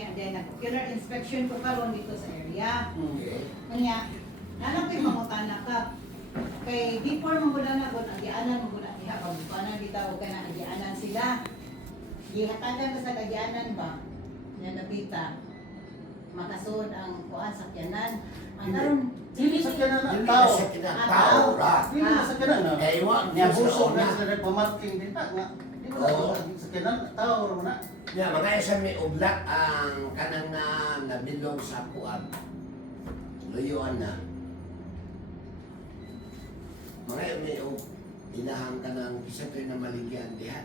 niya, then nag-ocular inspection ko karon dito sa area. Okay. Kanya, nalang ko'y mangutana ka. Kay before mo muna na, kung agianan mo muna, diha, pagbukanan dito, o ka na agianan sila. Gihatagan ka sa agianan ba? Yan nabita. Makasod ang kuan sakyanan. Ang karon, Dili sa kanan Dili na tao. sa kinatao ra. Dili na sa kanan na. Eh, wa, Niya gusto buso na. na sila nagpamarking din na nga. Di ba Oo. sa kanan tao ro na. Ya, mga isa may ublak ang kanang na nabilong sa kuan. Luyuan na. Mga may inahang ka ng isa na maligyan diha.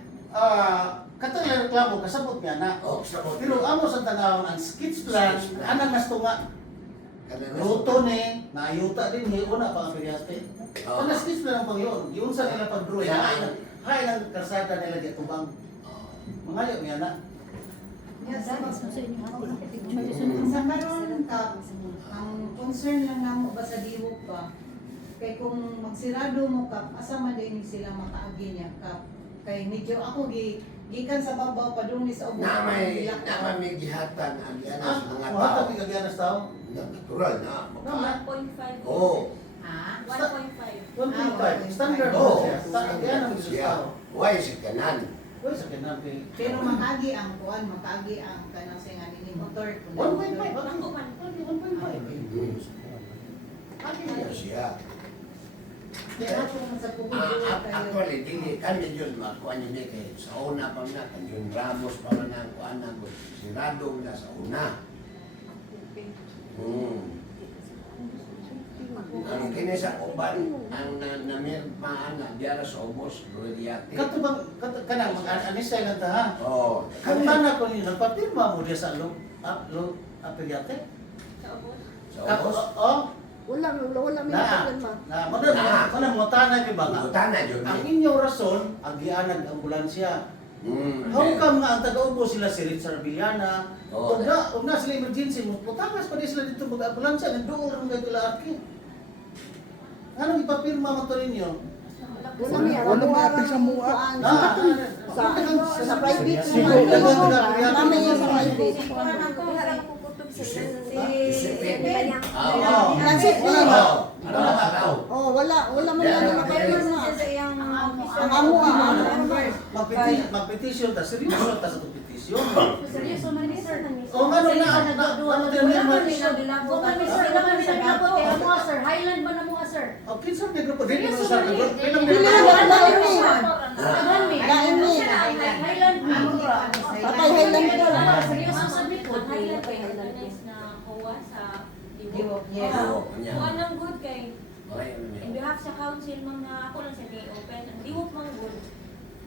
Katong yung reklamo kasabot niya na. Oh, sa Pero amo sa tanawon ang skits plan, Skits plan. anang nasto nga kanang ruto ni naayuta din ni una pang apelyaste. Oo. Ang skits plan ang pangyon, yun sa nila pag-drawing. Yeah. Hay nang karsada nila di tubang. Mga yun niya na. sa karon ka, ang concern lang namo ba sa diwok ba? Kay kung magsirado mo ka, asa man din sila makaagi niya ka. Kay medyo ako gikan sa babaw pa doon sa ubo. na may gihatan ang anas mga Mga tao. tabi kagyanas tao. Natural na. Maka. 1.5. Oh. Ha? 1.5. 1.5 standard Oo. na siya. Kagyan ang gusto Siya. tao. Why sa kanan? Uy, sa kanan kay. Pero makagi ang kuan, makagi ang kanang singa ni motor. 1.5. Ako man. 1.5. Siya siya. Kaya ako man sa pupili kayo. Actually, dili kami yun makuha niyo kay sa una pa na kanyon Ramos pa man ang kuan na si Rado na sa una. Ang kini sa uban ang namir pa na diara sa ubos Rodiyate. Katubang kanang mag-anisay lang ta ha. Oh, Kung mana ko ni nagpapirma mo diya sa apelyate. Sa ubos. sa ubos. Oh, Wala may na. napagyan Na mo na mo tanay ba nga. Butana jud Ang ni. inyong rason agianan ang ambulansya. How come nga ang taga-ubo sila si Richard Villana? Oo. Huwag na sila emergency mo. Putangas pa din sila dito mag-ambulansya. Nandoon lang kayo kila-arki. Anong ipapirma mo to ninyo? Wala may ating sa mua. Sa private Siguro, naman. taga- Namin yung sa private. Transit mo yun. Ano na araw? Oh, wala man lang nakapirma. Ang amo Mag-petition ta. Seryoso ta sa itong petition. Seryoso man ni sir. O nga nung ano din mo? Kung kami sir, kami naglagot kay amo sir. Highland ba na mo sir? O kinsa may grupo din mo sa grupo. Dili Highland mo. Patay Highland ko. Seryoso sa likod. Highland kay organize na huwa sa Diwok, yes. Oo, kanya. Kung anong good kay Okay, ano in niya? behalf sa council mga ako lang sa day open ang diwok mang good.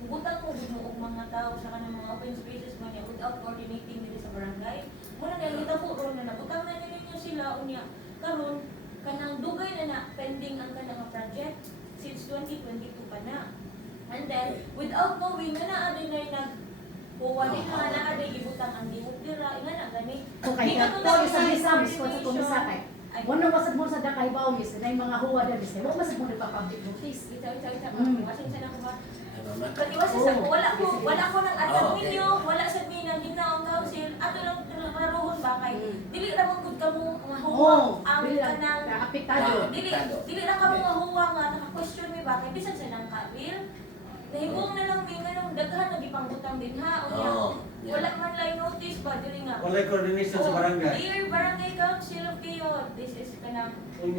Butang mo gud mo og mga tao sa kanang mga open spaces man niya without coordinating dito sa barangay. Muna kay kita po ron na nabutang na ninyo sila unya karon kanang dugay na pending ang kanang project since 2022 pa na. And then without knowing na aday na Wali na na aday ibutang ang diwok dira ina na gani. Okay, to sa bisa mis ko sa kumisa kay. Wala masad mo sa dakay bawo mis na mga huwa da mis. Wa masad mo pa public notice. Isa wasin sa nako ba. Ano na? Katiwasan sa wala ko nang atang ninyo, wala sa minang ginaong council, ato lang naroon ba kay dili ra man gud kamo mahuwa ang kanang apektado. dili ra kamo mahuwa nga naka-question mi ba kay bisan sa nang kabil. Nahibong na lang mi nganong daghan na gipanggutang din ha unya. Wala man lay notice ba diri nga. Wala coordination sa barangay. Dear Barangay Council of Quezon, this is kanang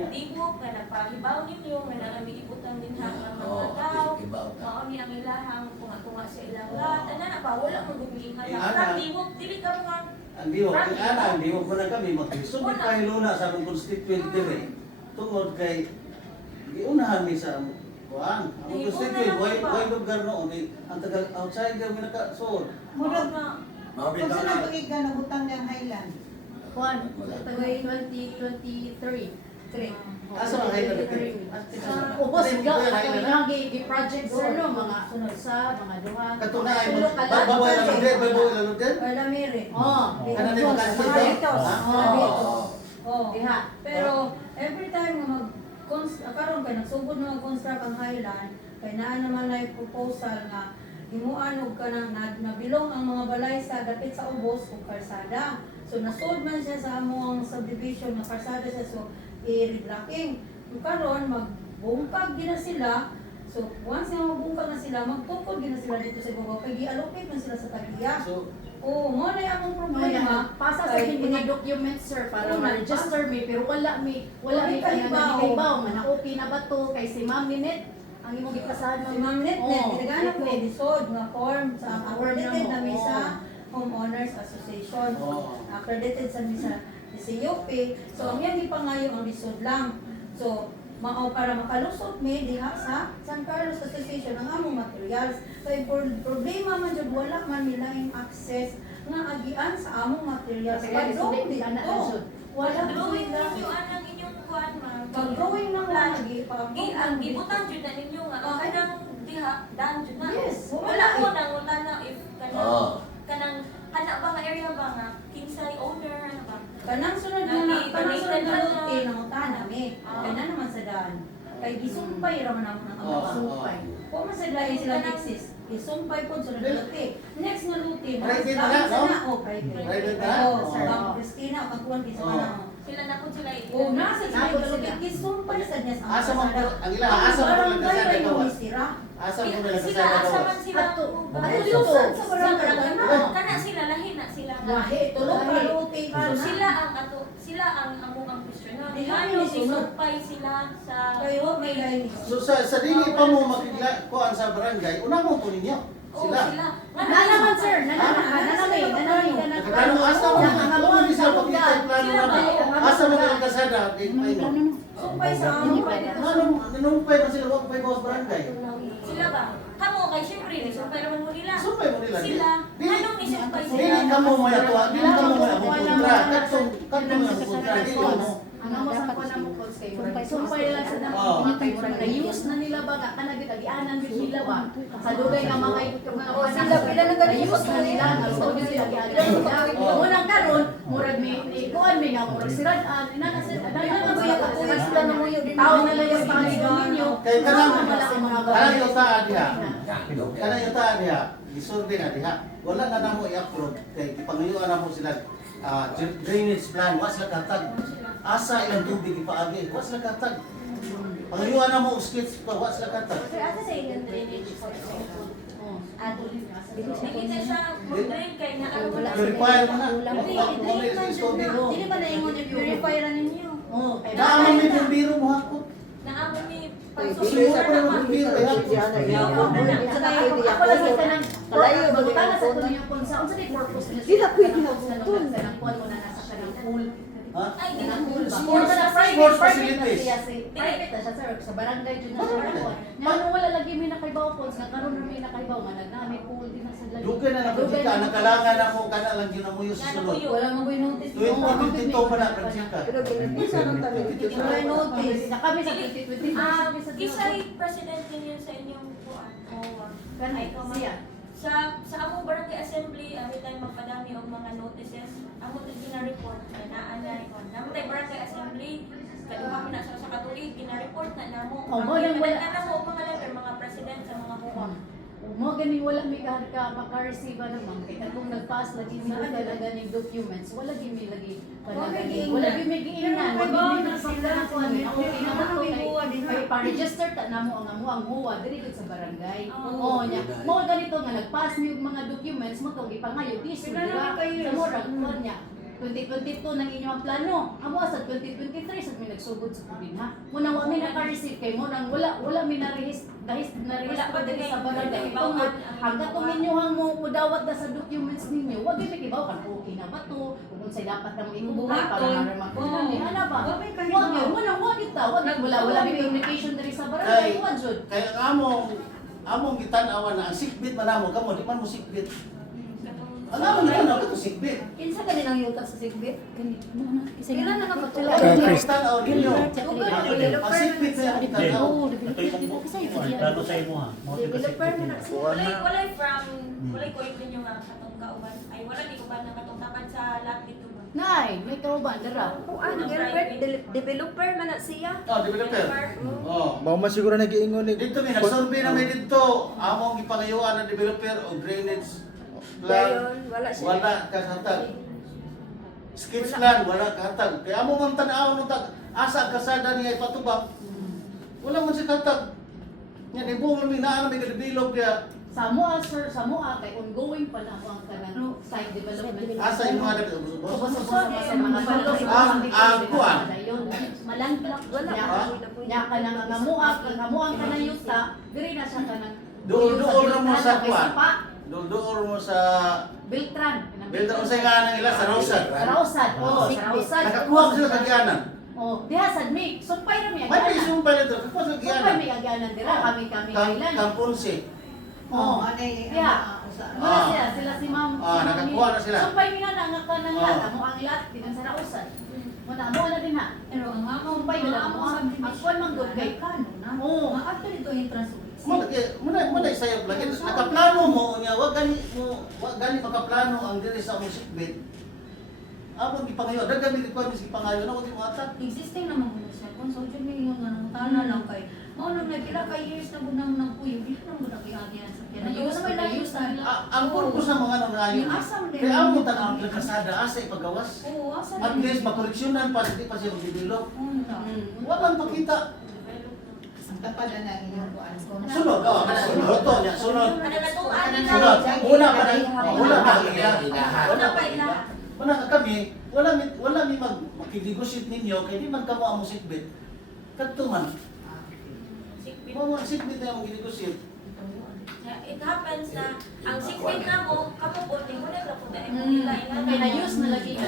tibok nga nagpahibaw ninyo nga nalami ibutang din ha ang mga tao. Mao ni ang ilahang tunga-tunga sa ilang lahat. Ana na pa wala mo gumili nga lang. Tibok dili ka mga Ang diwok mo na kami mag-submit pahiluna sa among constituent dire. Tungod kay giunahan ni sa kuan. Ang constituent way lugar noon ang taga outsider mi naka-sold. Murag na Kung Mabitaw saan na. nagpagig ka nabutang niyang Highland? Kuan, tagay 2023. Asa ang Highland? Ubos ga kami nang gi-project sir no mga sunod sa mga duha. Katunay mo. Babaw na lugar, babaw na lugar. Wala mere. Oh, Kana ni makakita. Oh. diha. Pero every time nga karon kay nagsugod na mag-construct ang Highland, kay naa naman na proposal nga himuan og kanang nabilong ang mga balay sa dapit sa ubos ug karsada. So nasud man siya sa among subdivision nga karsada siya, so i-reblocking. Karon magbungkag gina sila. So once nga magbungkag na sila, magtukod gina sila dito sa Ibabaw kay gi-allocate man sila sa tagiya. So, Oo, mo na akong problema. Pasa sa akin mga documents sir para Oo, ma-register mi pero wala mi Kaibaw. kaibaw nga na okay na ba to kay si Ma'am Minette ang imong gipasahan Si Ma'am Net, ginagana ko Oo. episode nga form sa accredited Form na namin mo, sa Homeowners Association. Oo. Accredited sa misa CUP. So ang yan ipangayo ang lisod lang. So mao para makalusot mi diha sa San Carlos Association ang among materials. Kay problema man jud wala man nilaing access nga agian sa among materials. Kasi guys, Pag-drawing hindi na dito. sud. Wala Drawing sila. ninyo anang inyong kuan ma'am. Pag-drawing lang lang lagi. Ang gibutang jud na ninyo nga ang kanang diha dan jud na. Yes, Wala ko nang wala na if kanang Oo. kanang hana ba nga area ba nga kinsay owner ano ba? Kanang sunod na luti ng utahan nami. Kana naman sa daan. Kay gisumpay ra man ang Oo, sumpay. Kung man sa daan sila exist, gisumpay po sunod na luti. Next na luti, Private mas na, no? na o private. Private na? Oo, sa Oo. Bang Cristina o kagkuhan kisa Oo. kanang. Sila na po sila O nasa sila Nasa luti, sila. gisumpay sa niya sa Asa man kasada. ang ila asa man lang kasada Ang gawas. sira. Asa mo nila Sila kasada asa man gawas. sila. Ato. Ano Ato. yun? Sa barangay Sa na. kana sila lahi na sila. Lahi, tulog ka luti ka na. Sila ang ato, sila ang among ang question. Di Ano kami si sunod. sumpay sila sa Kayo may lain. So sa dili pa mo makigla kuan sa barangay, una mo ko ninyo. Oo, Sila. sila. Nanaman sir, nanami Pero asa mo na di sila pakita ang plano na ba? Asa mo nila kasada di ay no. Sumpay sa among Nanumpay man sila wag pay bawas barangay. Sila ba? Kamo kay syempre ni sumpay naman mo nila. Sumpay mo nila. Sila. Dili Anong ni sumpay sila? dili ka mo mayatuwa, dili ka mo kontra. Katong na kontra dili mo. Ang amo sa kuan mo kung kay sumpay lang sa dako Oo. mga kay murag na-use na nila ba nga kanang gitagianan gid nila ba sa dugay nga mga Oo, sila pila na na-use na nila nga so gid sila gianan nila unang karon murag may kuan may nga murag sirad-an inana sila daghan na ba sila na mo yung tao na lang yung pangalan ninyo Kay kanang mga kanang yung taa diha. Kado. Kanang yung taa diha. Gisulti na diha. Wala na namo i-upload kay ipangayuan na mo sila drainage plan, was la katag. Asa ilang tubig ipaagi, was la katag. Pangayuan na mo og skits pa, was la katag. Sir, asa sa inyong drainage for Nakita siya mag-drain kay na ano wala Purifier mo na. Dili ba na ingon yung purifier na ninyo? oh kay Naamon mi bumbiro mo hakot. Naamo ni Gusto sa pa ng bumbiro ay hakot. ako lang sa kanang Kalayo ba pagkala nila sa po? kunya kung sa unsa di purpose nila Di na pwede na sa po. kanang kuan mo na nasa kanang pool Ha? Ay, di na kanang pool ba Sports- Kung sa sports private facilities. na siya private na siya sir sa barangay jud na siya nga wala lagi mi nakaibaw po nga karon ra mi nakaibaw nga nagnami pool din na sa lagi Dugay na napagika, nakalangan na mo kana lang yun ang muyo sa sulod. Wala mo ko'y notice. 2022 pa na pagkika. Pero binibisa ng tabi. Wala notice. na kami sa 2023 sabi sa Kisay president ninyo sa inyong kuan. Kan Ay, ikaw, ma'am. siya. Sa among barangay assembly, ami tayo magpadami og mga notices. Amo tayo gina-report na naanay kon. Namo tayo barangay assembly, kaduha mi na sa katuig gina-report na namo. Oh, mo lang wala. na mo og mga letter, mga president sa mga buwa. Mo ganing wala mi ka maka-receive naman kay katong nagpass lagi mi talaga ganing documents wala gi mi lagi wala gi mi giingnan wala gi mi sila na kuan mi ako kinamato kay pa-register ta namo ang huwa diri gid sa barangay oo nya mo ganito nga nagpass mi og mga documents mo tong ipangayo this di ba sa murag kuan nya 2022 nang inyong plano. Amo sa 2023 sa mi nagsugod sa COVID ha. Muna wa mi naka-receive kay mo nang wala mi na-register pa diri sa barangay. Tungod hangga't tuminyuhan mo pudawat na sa documents ninyo, wag gyud kibaw kan okay na ba to? Kung unsay dapat na mo ibubuhay para maramdaman ni ana ba? Wag gyud mo nang wag gyud ta, wala mi communication diri sa barangay, wag jud. Kaya among gitan-awan na ang sikbit man namo kamo di man mo sikbit. Ang among gitan-awan to sikbit. Kinsa ka nilang yuta sa sigbit? Kailan na ka Kaya ang gitan-awan ninyo. Ang sikbit na yung gitan-awan. Ito yung plano sa imo ha. Developer na Walay from walay ko ninyo nga katong kauban. Ay wala di ko ba na katong tapat sa lot dito ba? Nay, Ay, may kauban dara. Kuan Gilbert developer man na siya. Oh, developer. Oh. Mao man siguro nag-iingon ni. Dito mi nag-survey na may dito. Among gipangayuan ng developer o drainage plan. Dayon wala siya. Wala kahatag. Sketch plan wala kahatag. Kaya amo man tan-aw mo tag asa kasada niya ipatubak. Wala man siya kahatag. Nya ni buong mi naa mi develop dia. Sa mua, sir, sa mua, kay ongoing pa na ang kanang site development. Asa yung mga Sa mga balos. kuan. Malanglak. Nya ka nang ngamuang ka na yuta, diri na siya ka nang Doon ra mo sa kuan. Doon mo sa Beltran. Beltran sa nga nang ila sa Rosad. Sa Rausad. Oh, sa Rausad. Nakakuha ko sila kagyanan. Oh, diha sad mi. Sumpay ra mi May agyanan. pisong pa nito. Kakuha sa Sumpay kagyanan. mi agyanan dira kami kailan. Kampunsi. Oh, ano Yeah. Wala sila si ma'am. Nakakuha na sila. Sumpay mi na nga ka nang lat, amo ang lat dinan sa Rausad. Muna mo na din ha. Pero ang ako Sumpay nila mo ang kuan man gud kay. kano na. Oo. Maadto dito yung transfer. Muna sayop lagi. Nakaplano mo nya wag gani makaplano ang diri sa among sikbit. Abang gipangayo, daghan ni ko si pangayo na ko di mo atak. Existing naman ko siya. Kung so dyan may yung tana lang kay. Mao nang nagkila kay years na bunang nang puyo. Bila nang bunang kay agyan sa kanya. Yung naman na use na. Ang purpose sa mga nang ngayon. Yung asam din. Kaya amo tanang ang kasada asa ipagawas. Oo, asa At least makoreksyonan pa hindi pa siya mag-develop. Walang pakita. Ang tapad na inyong kuan ko. Sunod, sunod to niya, sunod. Ano na to, ano na? Sunod. Una pa ila. Una pa ila. Una ka kami, wala mi makinegosyate ninyo kay di man kamo amo sikbit. Kadto man. Sikbit. Mo ang sikbit na mo ginegosyate. It happens na ang sikbit na mo, kamu po, di mo na po dahil mo Kay na-use na lagi ka.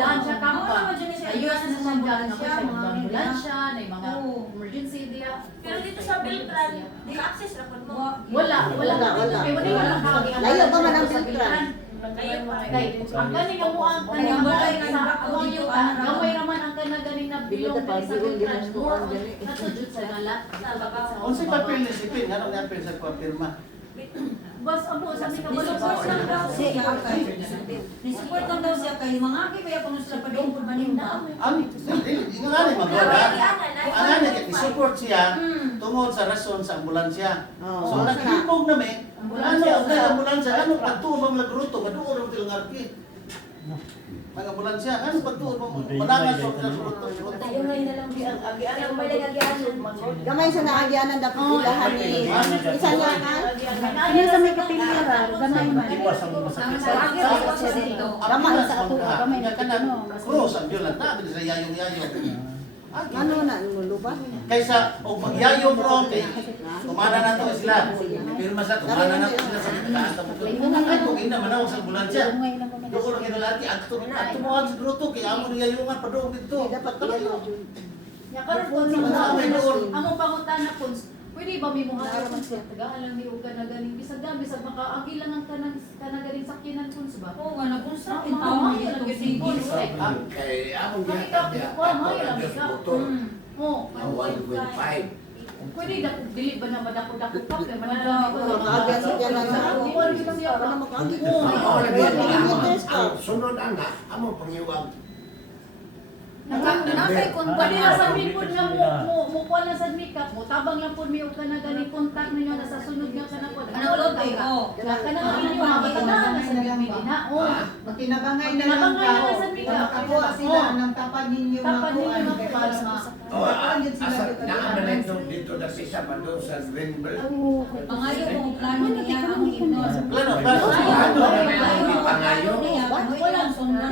Daan siya kampa. Na-use na siya dyan. Siya, mga ambulansya, na yung mga emergency diya. Pero dito sa Beltran, di ka access na po mo. Wala. Kay wala ka lang kakagihan. Layo ba man ang Beltran? Kayo pa. Kay, ang ganing ang muang kanang balay sa among yung gamay naman ang kanang ganing na bilong dali sa Beltran. Natudjud sa nalat. Unsa papel ni sipin ngano nga apel sa konfirma. Bas amo sa mi kabalo Support lang daw siya kay. Ni-support lang daw siya kay mga kaya kung sila pa din maninda. Ang ingani magwala. Ang ani kay support siya tungod sa rason sa ambulansya. So naghipog na mi. Ano ang ambulansya ano pagtuon mo nagruto maduol mo tilang arki. Ang ambulansya ano pagtuon mo manangan sa nagruto. Tayo ngayon na lang ang agian. Ang balik agian. Gamay sa naagyanan dapat ilahan ni. Isa nga na. Ano sa may kapiliran? Gamay man. Iwas ang masakit sa Agi ko siya dito. Gamay sa ato. Gamay Nga kana cross ang yun lang tabi sa yayong. Ano na luba? Kaysa o pagyayong ron kay tumana na to sila. Pero masa tumana na to sila sa taas mo. Ay kung ina manaw sa ambulansya. Doon lang kinalati at mo ang gruto kay amo niya yung padung dito. Dapat ilayo. Ya karon kun sa amo pangutan na kun pwede ba mi mo hara man sa tagaan lang ni uga na ganing bisag dami bisag makaagi lang ang kanang ganing sakyanan kun ba. Oo nga na kung sa Mga mayo lang gyud kun. Kay among Makita gihatag ko mayo lang Diyos ka. motor. Oh, Ang 1.5. pwede dako dili ba na madako-dako pa kay manadami ko. Makaagyan sa tiyan lang sa ako. Para na makaagyan. Ang Yes, ka. sunod anak, among pangiwag. Nakay kung Pwede na sa mi pud nga mo kuan na sa makeup mo tabang lang pud mi og kana ganing contact ninyo na sa sunod nga kana pod. Ano ulo kay ko? Kana nga inyo mabatagaan na sa mi din ha. Oh. Magtinabangay na lang Magtinabangay na ka. sa Mika. Nakakuha sila ng tapad ninyo mga Tapad ninyo kuan mga kay kuan. para ma. Oh, Kuan yun sila asa dito. naamanin dito na si Sabado sa Greenbelt. Pangayo kung plano niya ang himnos. Plano. Pangayo. Wala sundan.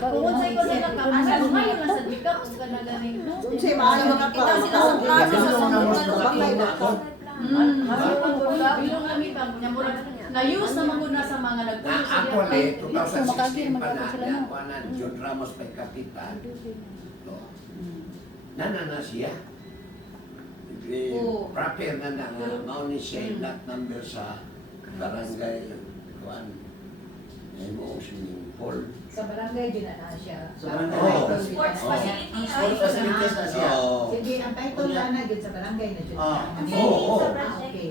Kung sa ko sa asa mayo na sa makeup og kana ganing. Unsa maayo nga pa. Kita sila sa plano sa sundan. Bangay na ko. Bilong kami pa nya murag na-use na magud na sa mga nagpuyo sa Ako diya. ni 2016 pa na ako na John Ramos per capita. Nana siya. Proper na na mao ni siya lot number sa barangay kuan. Ay mo swimming pool. Sa barangay din na siya. Sa barangay. Oh. Sports facility. Sports facilities na siya. Sige, ang title na gid sa barangay na jud. Oo. Okay.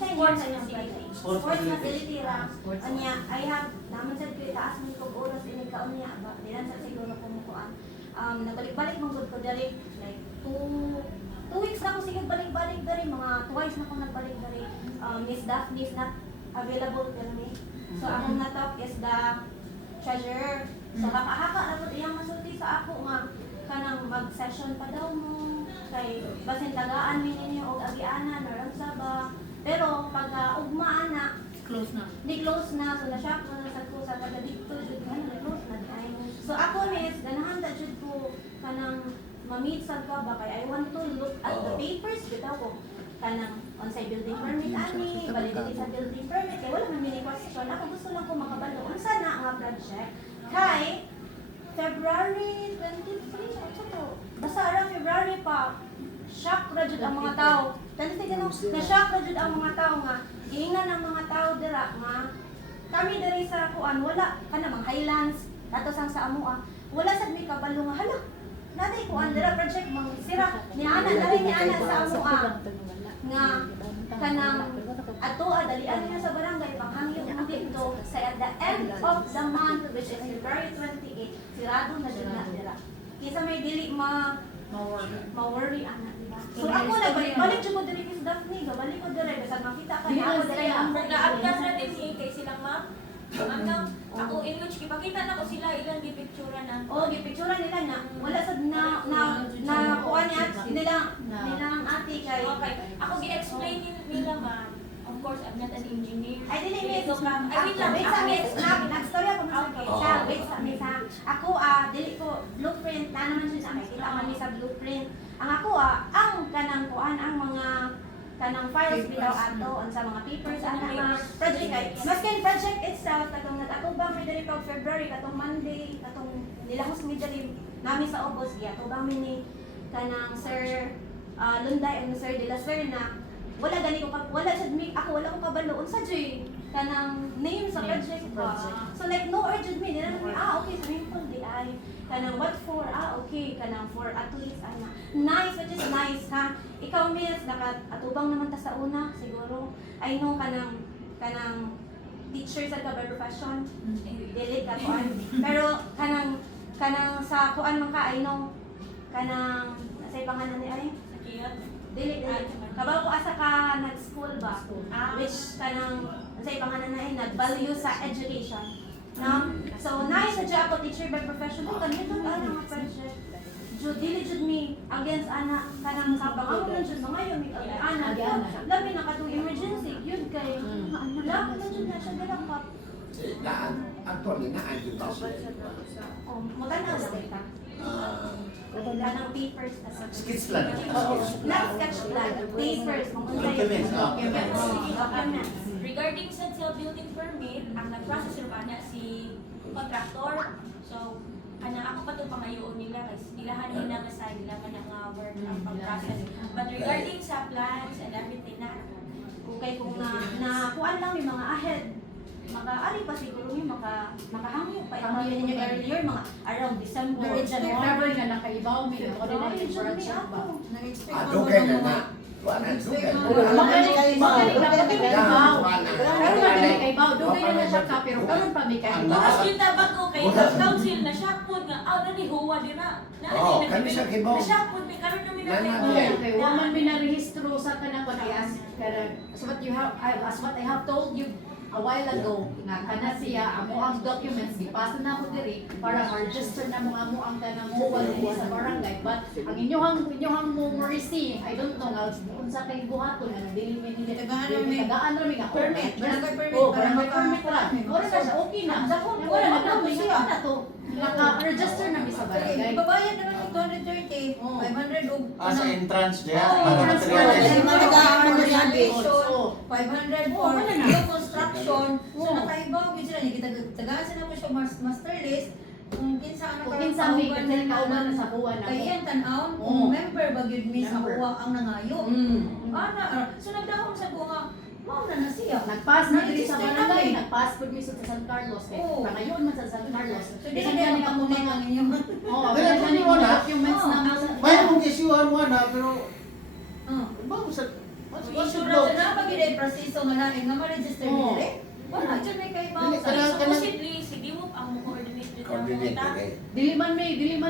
Sports facility. Sports facility ra. Anya, I have naman sa taas mo kog oras ini kaon niya ba dinan sa siguro kumukuan. Nagbalik-balik man gud ko diri like 2 weeks na ako sige balik-balik diri, mga twice na ako nagbalik diri. Miss Daphne is not available pero me. So akong natap is the treasurer. So haka-haka na pud iyang masulti sa ako nga kanang mag-session pa daw mo kay basin tagaan mi ninyo og agianan or unsa ba. Pero pag ugmaan na Close na. di close na so na-shock na sa ko sa taga dito jud man close na di ay. So ako miss ganahan ta jud ko kanang ma-meet sa ka ba kay I want to look at the papers bitaw ko kanang on-site building permit ani validity sa building permit kay wala man mini question ako gusto lang ko makabalo unsa na nga project kay February 23 ano to basta ara February pa shock ra jud ang mga tao tanti gano na shock ra jud ang mga tao nga giingnan ang mga tao dira nga kami diri sa kuan wala kanang Highlands dato sang sa amoa wala sad may kabalo nga hala natay kuan dira project mang sira ni ana dali ni ana sa amoa nga kanang ato dalian niya sa barangay panghangyo mo dito sa at the end of the month which is February 28 sirado na jud na dira kisa may dili ma-worry ana diba so ako na balik jud ko diri kay Daphne balik ko diri basta makita ka na ako diri Ako na-update na din si kay silang ma'am. Ako in which ipakita na ko sila ilang gipicturan na. oh gipicturean nila na wala sad na kuan niya nilang ate kay Okay. Ako gi-explain nila ma'am. Of course, I'm not an engineer. ay dili mi Ito ka. Ay, wait lang. wait sa nagstorya ko na Okay. sa wait sa mi sa ako dili ko blueprint na naman siya sa kita man ni sa blueprint ang ako ang kanang kuan ang mga kanang files bitaw ato sa mga papers ana mga project kay maskin project itself katong nag-atubang mi diri pag February katong Monday katong nilahos mi diri nami sa Obos giatubang mi ni kanang Sir Lunday and Sir De La Serna wala gani ko wala sad mi ako wala ko kabalo unsa joy kanang name sa project ba so like no urgent me nila mi okay swimming pool di ay kanang what for okay kanang for athletes ana nice which is nice ha ikaw miss naka-atubang naman ta sa una siguro I know kanang teacher sa ka by profession dili ka kuan pero kanang sa kuan man ka I know kanang sa pangalan ni ay Sakiyot. dili kabaw ko asa ka nag-school ba which kanang sa pangalan na ay nag-value sa education no so nice sa job ako teacher by profession kanito lang ang project jud dili jud mi against ana kanang sabang ako lang jud mga yun mi ana labi na katong emergency yun kay anak na jud na siya dala ka Actually, na-adyo ba siya? mo tanaw sa kita kanang papers asa Skits lang. not sketch plan papers kung Documents, documents Regarding sa building permit, ang nag-process pa niya si contractor. So, ako pa ito pangayoon nila kasi nilahan nila nga sa nila nga work ang pag-process. But regarding sa plans and everything na, okay kung kuan lang yung mga ahead makaari pa siguro yung makahangyo pa yung mga ninyo earlier mga around December February na nakaibaw mi Ay, ordinary jud mi project ba. ako Dugay na na. Wala, dugay. Magaling Yan, kaibaw. wala. Pero magaling kaibaw, dugay na siya ka pero karon pa mi kaibaw. Mas kita ba ko kay council na siya po nga, nani huwa din na. Oo, kami sa Kibaw. Na siya po, may karoon namin na Nana, kay Okay, woman mi na rehistro sa kanang as what I have told you a while ago nga kana siya amo ang documents gipasa na mo diri para ma-register na mo ang kanang mobile diri sa barangay but ang inyong mo receive I don't know nga unsa kay buhaton nga dili mi ni tagaan ra mi nga permit barangay permit ra ora na siya okay na wala na daw siya na to naka-register na mi sa barangay Ibabayad naman ng 230, 500 og Sa entrance diya, Oo, para entrance materials. renovation, 500 for wala na. new construction. So nakaibaw gid sila ni kita tagaan sila mo siya master list kung kinsa ang kung kinsa mi kasi kauban na sa buwan na kay iyang tan-aon Oo. kung member ba gyud mi sa Member. uwa ang nangayo. Ana so nagdahom sa buwa mao na siya. nagpass na diri sa Register barangay kami. nagpass pud mi sa San Carlos kay Oo. pangayon man sa San Carlos So di na niya makamunay ang inyong oh Dili, wala dili ni mo na. documents Oo. na May mong isyuhan mo na, pero Ah. ba mo sa what's Issue the ra law? sa na pag ide proseso nga lain nga ma-register Oo. dire. Wala jud may kaibaw Dili, sa kanang- supposedly si Dimop ang mo-coordinate with Coordinated eh. Diliman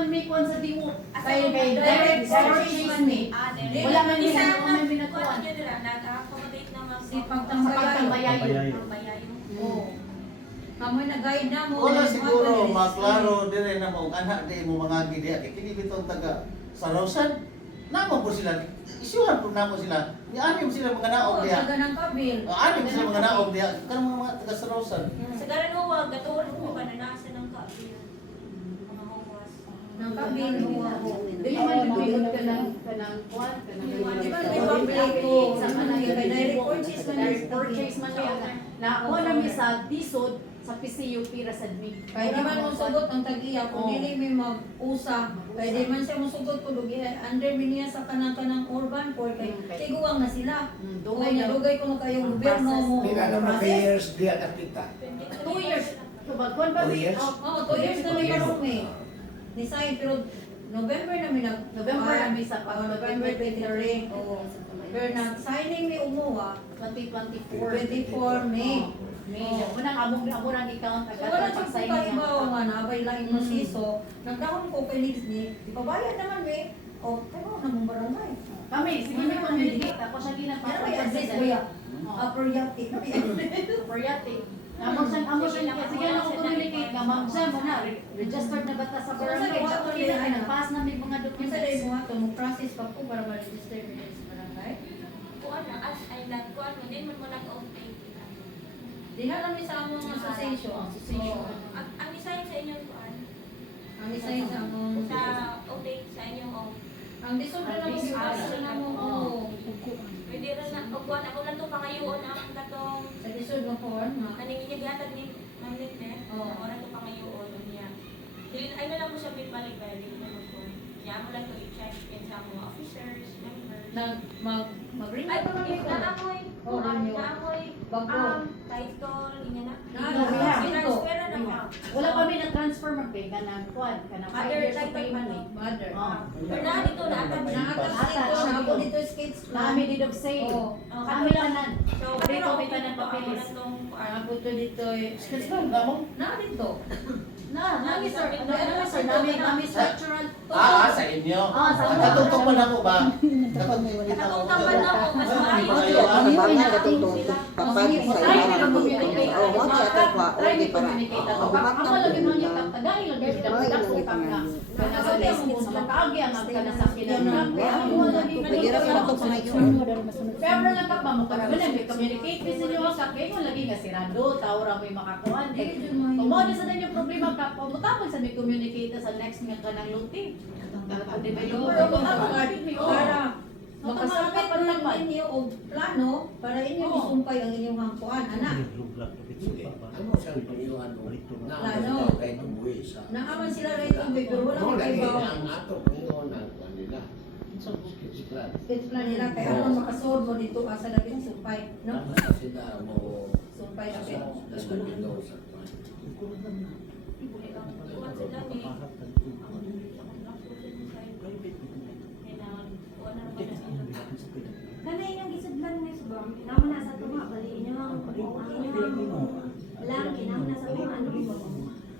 may kuan sa diwo. Kay direct purchase me. Wala man may may binakuan. Nag-accommodate naman Si pagtambayayo. Pagtambayayo. Oo. Kamoy na guide na mo. Wala siguro maklaro dire na mo anak di mo mga gidi kay kini bitong taga Sarosan. Namo po sila. Isuhan po namo sila. Ni anim sila mga naog Oo, diha. taga ng kabil. Anim sila mga naog diha. Kanang mga taga Sarosan. Sa garan mo, gatuon mo ba nanasa ng kabil? Mga hawas. Ng kabil mo. Diliman may bigod ka ng kuan ka ng Di ba may public ko sa kanang kay direct purchase man direct purchase man siya. Na kuan na mi sa disod sa PCU pira sa dmi. Kaya di man mo sugot ang tag-iya kung dili may mag-usa. Kaya di man siya mo sugot ko dugi under mi niya sa kanang urban core kay tiguang na sila. Dugay na dugay ko kayong gobyerno mo. Hindi na naman kay years diya nakita. 2 years. Kubag kuan ba? 2 years? Oo, 2 years na may karong eh. Design pero November na may November na may sa November 23. Oo. Pero nag-signing ni umuha 2024. 24 May. May unang among nang i-count So wala siya po kaibaw nga na abay lang yung masiso. Nagdahon ko kay Liz ni, ipabayad naman may. O, pero na mong barangay. Kami, sige may communicate ako siya Pero ginapapag may address sa kuya. Aproyati. Proyate. Amo siya sige na ko communicate nga ma'am siya mo na registered na bata sa barangay. Siya ko kina nag-pass na may mga Minsan dahil documents. mo ato, mo process pa po para ma-register mo din sa barangay. Kuan na, as ay kuan mo, din mo nag-outtake. Di na lang sa among association. Oo. Ang design sa inyong kuan, Ang design sa among sa outtake sa inyong own. ang disobra na mo sa na mo. Oo. Pwede rin na, o kuan, ako lang to pangayoon ang katong Sa disod mo po, ma. kaning inyagatag ni Ma'am Nick, Oo. ako lang to pangayoon niya. Dili ay na lang mo siya balik kaya dili na mo kuan. Kaya mo lang to i-check in sa mga officers, members. Mag-renew Ay, pa kami ko. naamoy, Oo, renew. naamoy, Bago. title, inya na. Transfer na mo. Wala pa may na-transfer man kay kanang kuan kanang 5 Other years of title pa payment. no? Mother. Oh. Pero na dito na atag Naatas dito, na ako dito skates plan. Kami did of say. Oo. Kami tanan. So, Dito pero may tanan dito, papeles. ako na tong kuan. Ako to dito eh. Sketch lang namo. Na dito. Nami sir, sir nami structural. Sa inyo. Ah, sa inyo. Nakatutok pa na ko ba? Nakatutok Katong tapan na ako, mas maayo. Ano Ano nga katutong papagit sa Try ilang to communicate. Oo, mo siya to pa Try to para. communicate ako. Amo lagi man yung tagay lang gyud dapat ko kang na. Kana sa business makaagi ang kana sa kinang. Amo lagi man Pwede ra sa to pangayon. Pero lang ka ba mo ka may communicate din sa inyo sa kay mo lagi nga sirado, tawra may makakuan. Kung mo sa dinyo problema ka, pamutapon sa may communicate sa next nga kanang luti. Developer ko Para makasama makasabit pa man naman. ninyo og plano para inyo Oo. isumpay ang inyong hangkuan anak. Ano sa pangiyuhan mo? Plano. Kay tubuhi sa. Naaman sila rin tubig pero wala Mo kang lagi ibaw. ang ato pangiyuhan ang kuan nila. Sketch plan. Sketch plan nila kaya ano makasood mo dito ka sa dapit sumpay, no? Sila mo Sumpay dapit. nagbigaw sa kuan. Kuan sila ni. Kana inyong gisudlan ni subang, kinamo na sa tuma, bali inyong lang kinamo na sa tuma, ano ba?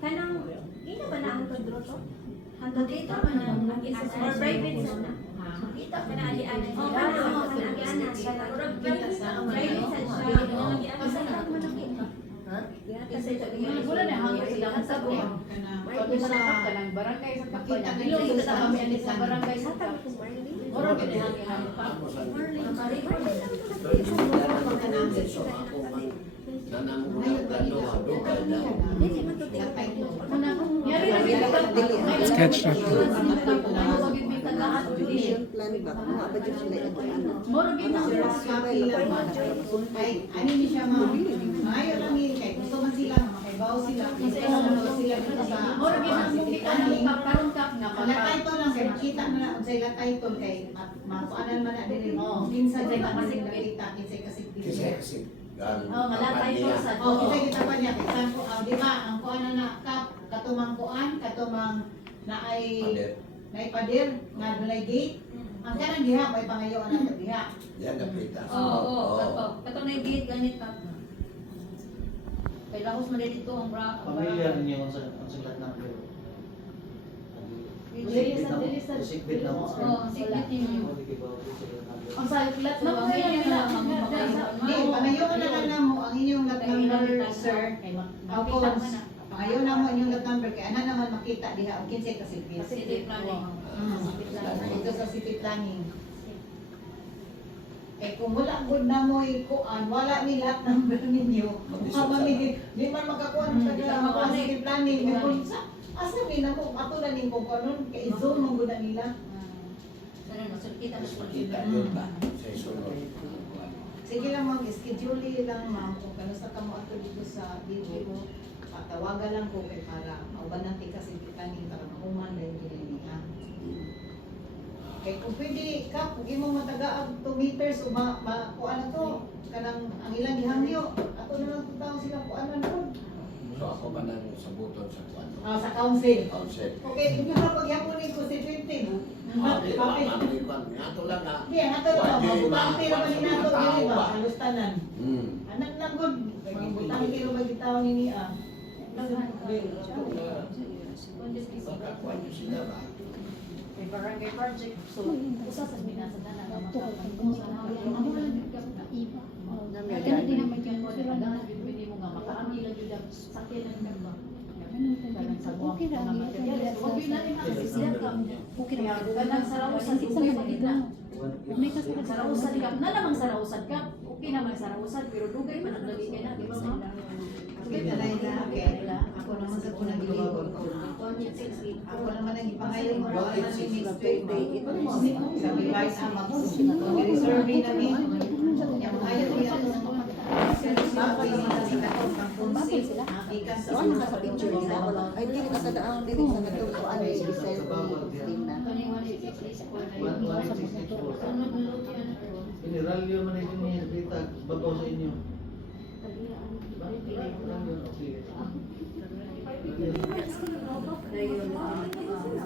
Kanang ina ba na ang kontrol to? Hanggang dito man ang isa sa private zone na. Kita ka na ali-ali. Oh, kana kana ana siya. Private sa Private sa siya. Asa lang man ang kita. Kasi Wala na hangyo sila sa buhay. Pag sa kanang barangay sa Takpan. Ilong sa kami alis sa barangay sa Takpan. Oro gid hangyo hangyo pa. Sketch na. Lahat Vision plan ba? Kung ba dyan sila yung ano? Moro gid nang Ay, ano ni siya ma'am? Maayo lang yun kay gusto man sila makaibaw sila. Kasi ano sila dito sa moro gid nang mukita ng karon kap na Wala title lang kay makita na lang sa ila title kay makuanan man na dili. Minsan sa kasi nakita kinsay Kasi Oh, malatay ko sa Oh, kita kita pa niya kay ko di ba ang kuan na kap katumang kuan katumang na ay padir nga dunay gate. Ang kanang diha may pangayoan na diha. yan napita. Oo, kato na yung gate ganit ka. Kay lahos man dito ang bra. Pamilya ninyo ang salat ng na mo, sikbit na mo. Oh, secret ninyo. Ang sa lat So, ang inyo na lang, ang mga Hindi, pangayon na lang na mo ang inyong lot number, sir. Tapos, pangayon na mo ang inyong lot number, kaya ana naman makita diha ang kinsay ka sipit. City planning. Ito sa city planning. Eh kung wala good na mo ikuan, wala ni lot number ninyo. Di man makakuha ng taga city planning. May kung asa ni na mo ato na ning kung kanon kay zone mo gud na nila. Ano, kita na po. Kita yun ba? Sa isunod. Sige lang ma'am, schedule lang ma'am kung kano sa kamo ato dito sa Bigo. Patawagan lang ko kay para mauban natin kasi kita ni para mahuman dahil niya. Kay kung pwede ka, kung imong matagaag 2 meters o kuan na to, kanang ang ilang gihangyo, ato na lang tutaw sila kuan na po. So ako ba nang sabuton sa kwan? Sa council. Council. Okay, hindi mo pagyapon ni constituente. Bakit? Mami kwan. Nga to lang ha. Hindi, ato na mabutante ra man ni nato dili ba? Halos tanan. Anak lang gud, mabutante ra ba gitaw ni niya. Pagkakuan nyo sila ba? May barangay project. So, usa sa binasa na makapagpapagpapag sa ano lang na iba. Kaya din naman yan mo na kadana bibili mo nga makaami lang yung sakyan ng gamba. Kanang sa buwak mga materials. Huwag yun natin makasisiyan ka. Kaya kanang sarausan di okay mo na. Sarausan ka. Na namang sarausan ka. Okay naman sarausan. Pero dugay man ang lagi kaya na. Di ba ma'am? Okay, talay na. Okay. Ako naman sa punang giliwag ko. Ako naman ang ipangayon mo naman ni Miss Baby. Sabi guys, ang mag-resurvey namin. Yung ayaw niya. Bakit naman sa katong pang-concept. Ikan sa mga sa picture nila. Ay, dili ka sa daang dili sa natutuan ni Giselle Tingnan. Piniralyo man ito niya, kita, babaw sa inyo. Okay.